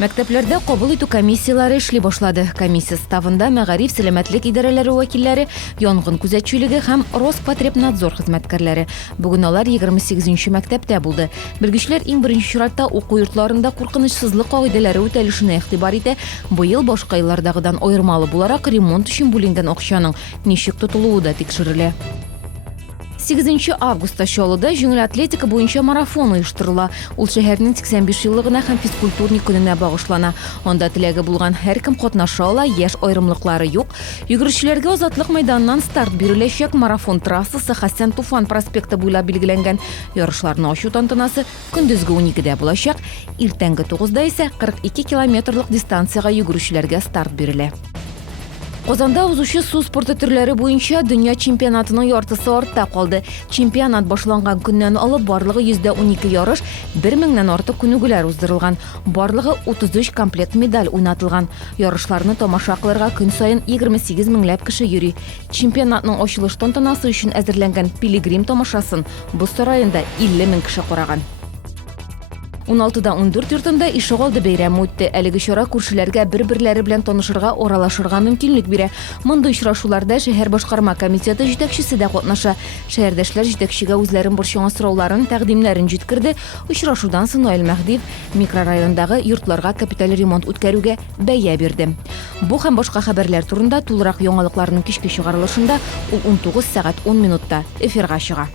Мәктәпләрдә кабул итү комиссиялары эшли башлады. Комиссия составында мәгариф, сәламәтлек идарәләре вәкилләре, янгын күзәтчелеге һәм Роспотребнадзор хезмәткәрләре. Бүген алар 28нче мәктәптә булды. Белгечләр иң беренче чиратта уку йортларында куркынычсызлык кагыйдәләре үтәлешенә игътибар итә. Быел башка еллардагыдан аермалы буларак ремонт өчен бүленгән акчаның ничек тотылуы да тикшерелә. 8 августта Чаллыда җиңел атлетика буенча марафон оештырыла. Ул шәһәрнең 85 еллыгына һәм физкультурник көненә багышлана. Анда теләге булган һәркем катнаша ала, яшь аерымлыклары юк. Йөгерешчеләргә Азатлык мәйданыннан старт биреләчәк. Марафон трассасы Хәсән Туфан проспекты буйлап билгеләнгән. Ярышларны ачу тантанасы көндезге 12дә булачак. Иртәнге 9да исә 42 километрлык дистанцияга йөгерешчеләргә старт бирелә. Казанда узучы су спорты төрләре буенча дөнья чемпионатының яртысы артта калды. Чемпионат башланган көннән алып барлыгы 112 ярыш, 1000ннән артык күнегүләр уздырылган. Барлыгы 33 комплект медаль уйнатылган. Ярышларны тамаша кылырга көн саен 28 меңләп кеше йөри. Чемпионатның ачылыш тантанасы өчен әзерләнгән пилигрим тамашасын Боз сараенда 50 мең кеше караган. 16да 14 йортында ишегалды бәйрәме үтте. Әлеге чара күршеләргә бер-берләре белән танышырга, аралашырга мөмкинлек бирә. Мондый очрашуларда шәһәр башкарма комитеты җитәкчесе дә катнаша. Шәһәрдәшләр җитәкчегә үзләрен борчыган сорауларын, тәкъдимнәрен җиткерде. Очрашудан соң Наил Мәхдиев микрорайондагы йортларга капиталь ремонт үткәрүгә бәя бирде. Бу һәм башка хәбәрләр турында тулырак яңалыкларның кичке чыгарылышында ул 19 сәгать 10 минутта эфирга чыга.